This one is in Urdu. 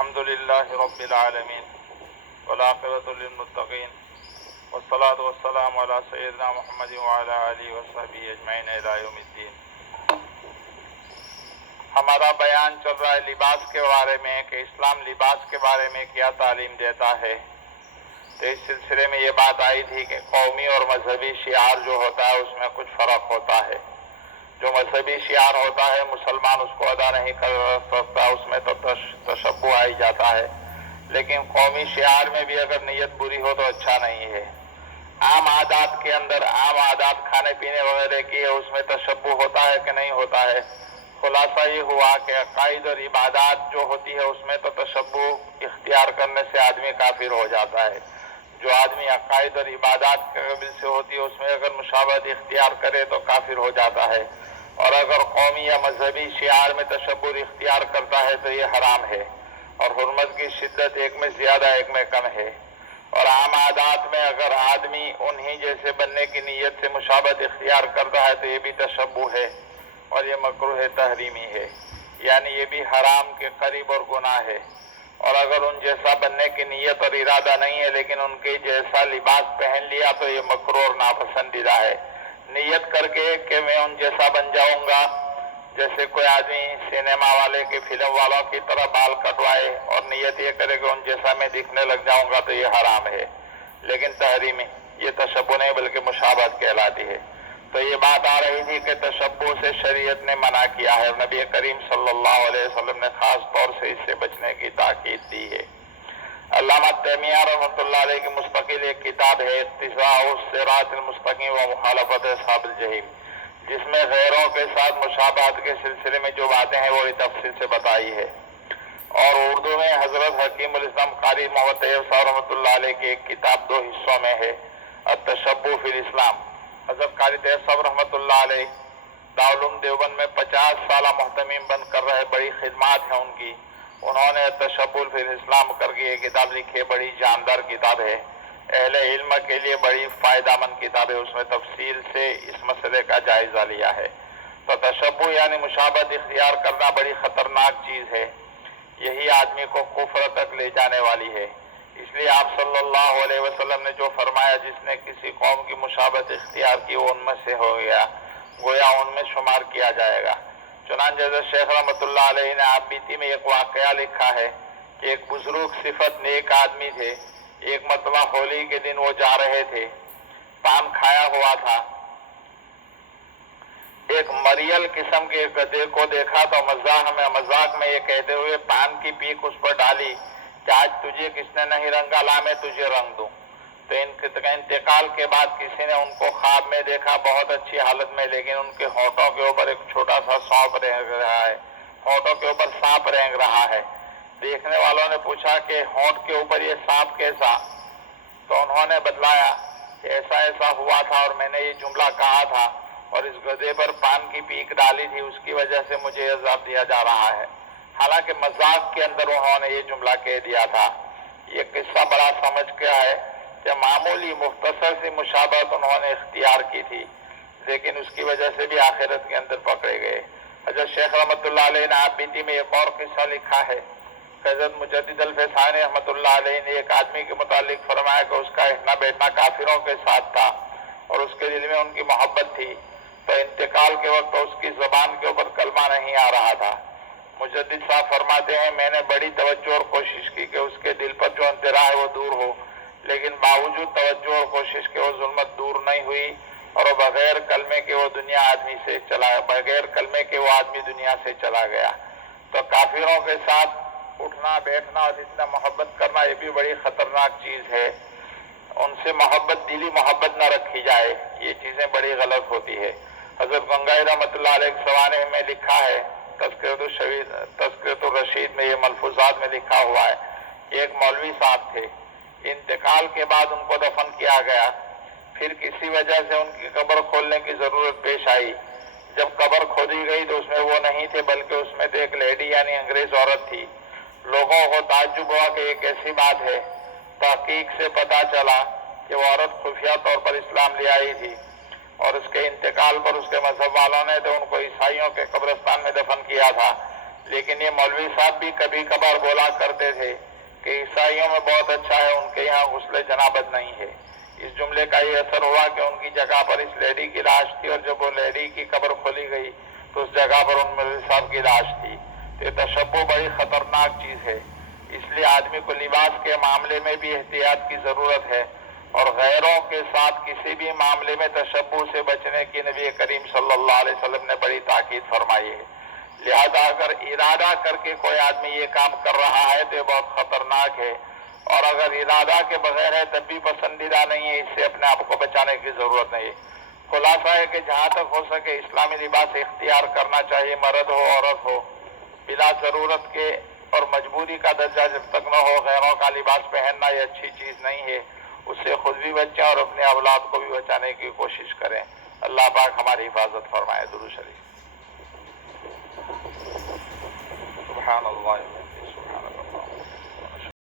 الحمد لله رب العالمين والعاقبة للمتقين والصلاة والسلام على سيدنا محمد وعلى آله وصحبه اجمعین الى یوم الدین۔ ہمارا بیان چل رہا ہے لباس کے بارے میں کہ اسلام لباس کے بارے میں کیا تعلیم دیتا ہے۔ تو اس سلسلے میں یہ بات آئی تھی کہ قومی اور مذہبی شعار جو ہوتا ہے اس میں کچھ فرق ہوتا ہے۔ جو مذہبی شعار ہوتا ہے مسلمان اس کو ادا نہیں کر سکتا، اس میں تو تشبہ آئی جاتا ہے، لیکن قومی شعار میں بھی اگر نیت بری ہو تو اچھا نہیں ہے۔ عام عادات کے اندر عام عادات کھانے پینے وغیرہ کی ہے، اس میں تشبہ ہوتا ہے کہ نہیں ہوتا ہے؟ خلاصہ یہ ہوا کہ عقائد اور عبادات جو ہوتی ہے اس میں تو تشبہ اختیار کرنے سے آدمی کافر ہو جاتا ہے۔ جو آدمی عقائد اور عبادات کے قبل سے ہوتی ہے اس میں اگر مشابہت اختیار کرے تو کافر ہو جاتا ہے، اور اگر قومی یا مذہبی شعار میں تشبہ اختیار کرتا ہے تو یہ حرام ہے، اور حرمت کی شدت ایک میں زیادہ ایک میں کم ہے۔ اور عام عادات میں اگر آدمی انہی جیسے بننے کی نیت سے مشابہت اختیار کرتا ہے تو یہ بھی تشبہ ہے، اور یہ مکروہ تحریمی ہے، یعنی یہ بھی حرام کے قریب اور گناہ ہے۔ اور اگر ان جیسا بننے کی نیت اور ارادہ نہیں ہے لیکن ان کے جیسا لباس پہن لیا تو یہ مکروہ اور ناپسندیدہ ہے۔ نیت کر کے کہ میں ان جیسا بن جاؤں گا، جیسے کوئی آدمی سینما والے کی فلم والوں کی طرح بال کٹوائے اور نیت یہ کرے کہ ان جیسا میں دکھنے لگ جاؤں گا تو یہ حرام ہے، لیکن تحریمی، یہ تشبہ نہیں بلکہ مشابہت کہلاتی ہے۔ تو یہ بات آ رہی تھی کہ تشبہ سے شریعت نے منع کیا ہے، نبی کریم صلی اللہ علیہ وسلم نے خاص طور سے اس سے بچنے کی تاکید دی ہے۔ علامہ تیمیہ رحمۃ اللہ علیہ کی مستقل ایک کتاب ہے اقتضاء الصراط المستقیم و مخالفت اصحاب الجحیم، جس میں غیروں کے ساتھ مشابہت کے سلسلے میں جو باتیں ہیں وہ تفصیل سے بتائی ہے۔ اور اردو میں حضرت حکیم الاسلام قاری محمد طیب صاحب رحمۃ اللہ علیہ کی ایک کتاب دو حصوں میں ہے، التشبہ فی الاسلام۔ حضرت قاری طیب صاحب رحمۃ اللہ علیہ دارالعلوم دیوبند میں 50 سالہ محتمیم بن کر رہے، بڑی خدمات ہیں ان کی۔ انہوں نے تشبہ فی الاسلام کر کے یہ کتاب لکھی ہے، بڑی جاندار کتاب ہے، اہل علم کے لیے بڑی فائدہ مند کتاب ہے، اس میں تفصیل سے اس مسئلے کا جائزہ لیا ہے۔ تو تشبہ یعنی مشابہت اختیار کرنا بڑی خطرناک چیز ہے، یہی آدمی کو کفر تک لے جانے والی ہے۔ اس لیے آپ صلی اللہ علیہ وسلم نے جو فرمایا جس نے کسی قوم کی مشابہت اختیار کی وہ ان میں سے ہو گیا، گویا ان میں شمار کیا جائے گا۔ چنانچہ حضرت شیخ رحمۃ اللہ علیہ نے آپ بیتی میں ایک واقعہ لکھا ہے کہ ایک بزرگ صفت نیک آدمی تھے، ایک مرتبہ ہولی کے دن وہ جا رہے تھے، پان کھایا ہوا تھا، ایک مریل قسم کے گدھے کو دیکھا تو مذاق میں یہ کہتے ہوئے پان کی پیک اس پر ڈالی کہ آج تجھے کس نے نہیں رنگا، لا میں تجھے رنگ دوں۔ تو انتقال کے بعد کسی نے ان کو خواب میں دیکھا بہت اچھی حالت میں، لیکن ان کے ہونٹوں کے اوپر ایک چھوٹا سا سانپ رینگ رہا ہے، ہونٹوں کے اوپر سانپ رینگ رہا ہے۔ دیکھنے والوں نے پوچھا کہ ہونٹ کے اوپر یہ سانپ کیسا؟ تو انہوں نے بتلایا کہ ایسا ایسا ہوا تھا اور میں نے یہ جملہ کہا تھا اور اس گدھے پر پان کی پیک ڈالی تھی، اس کی وجہ سے مجھے عذاب دیا جا رہا ہے۔ حالانکہ مذاق کے اندر انہوں نے یہ جملہ کہہ دیا تھا۔ یہ قصہ بڑا سمجھ کے ہے کہ معمولی مختصر سی مشابہت انہوں نے اختیار کی تھی، لیکن اس کی وجہ سے بھی آخرت کے اندر پکڑے گئے۔ حضرت شیخ رحمۃ اللہ علیہ نے آپ بیتی میں ایک اور قصہ لکھا ہے کہ حضرت مجدد الفسانی رحمۃ اللہ علیہ نے ایک آدمی کے متعلق فرمایا کہ اس کا اٹھنا بیٹھنا کافروں کے ساتھ تھا اور اس کے دل میں ان کی محبت تھی، تو انتقال کے وقت اس کی زبان کے اوپر کلمہ نہیں آ رہا تھا۔ مجدد صاحب فرماتے ہیں میں نے بڑی توجہ اور کوشش کی کہ اس کے دل پر جو انتہا ہے وہ دور ہو، لیکن باوجود توجہ اور کوشش کے وہ ظلمت دور نہیں ہوئی اور بغیر کلمے کے وہ آدمی دنیا سے چلا گیا۔ تو کافروں کے ساتھ اٹھنا بیٹھنا اور اتنا محبت کرنا یہ بھی بڑی خطرناک چیز ہے، ان سے محبت دلی محبت نہ رکھی جائے، یہ چیزیں بڑی غلط ہوتی ہے۔ حضرت گنگائی رحمۃ اللہ علیہ سوانح میں لکھا ہے، تذکرۃ الرشید میں یہ ملفوظات میں لکھا ہوا ہے، ایک مولوی صاحب تھے، انتقال کے بعد ان کو دفن کیا گیا، پھر کسی وجہ سے ان کی قبر کھولنے کی ضرورت پیش آئی۔ جب قبر کھودی گئی تو اس میں وہ نہیں تھے بلکہ اس میں تو ایک لیڈی یعنی انگریز عورت تھی۔ لوگوں کو تعجب ہوا کہ یہ کیسی بات ہے۔ تحقیق سے پتہ چلا کہ وہ عورت خفیہ طور پر اسلام لے آئی تھی اور اس کے انتقال پر اس کے مذہب والوں نے تو ان کو عیسائیوں کے قبرستان میں دفن کیا تھا، لیکن یہ مولوی صاحب بھی کبھی کبھار بولا کرتے تھے کہ عیسائیوں میں بہت اچھا ہے، ان کے یہاں غسل جنابت نہیں ہے۔ اس جملے کا یہ اثر ہوا کہ ان کی جگہ پر اس لیڈی کی لاش تھی، اور جب وہ لیڈی کی قبر کھولی گئی تو اس جگہ پر ان مولوی صاحب کی لاش تھی۔ تو یہ تشبہ بڑی خطرناک چیز ہے، اس لیے آدمی کو لباس کے معاملے میں بھی احتیاط کی ضرورت ہے، اور غیروں کے ساتھ کسی بھی معاملے میں تشبہ سے بچنے کی نبی کریم صلی اللہ علیہ وسلم نے بڑی تاکید فرمائی ہے۔ لہذا اگر ارادہ کر کے کوئی آدمی یہ کام کر رہا ہے تو یہ بہت خطرناک ہے، اور اگر ارادہ کے بغیر ہے تب بھی پسندیدہ نہیں ہے، اس سے اپنے آپ کو بچانے کی ضرورت نہیں ہے۔ خلاصہ ہے کہ جہاں تک ہو سکے اسلامی لباس اختیار کرنا چاہیے، مرد ہو عورت ہو، بلا ضرورت کے اور مجبوری کا درجہ جب تک نہ ہو غیروں کا لباس پہننا یہ اچھی چیز نہیں ہے، اس سے خود بھی بچیں اور اپنے اولاد کو بھی بچانے کی کوشش کریں۔ اللہ پاک ہماری حفاظت فرمائے۔ درود شریف۔ سبحان اللہ۔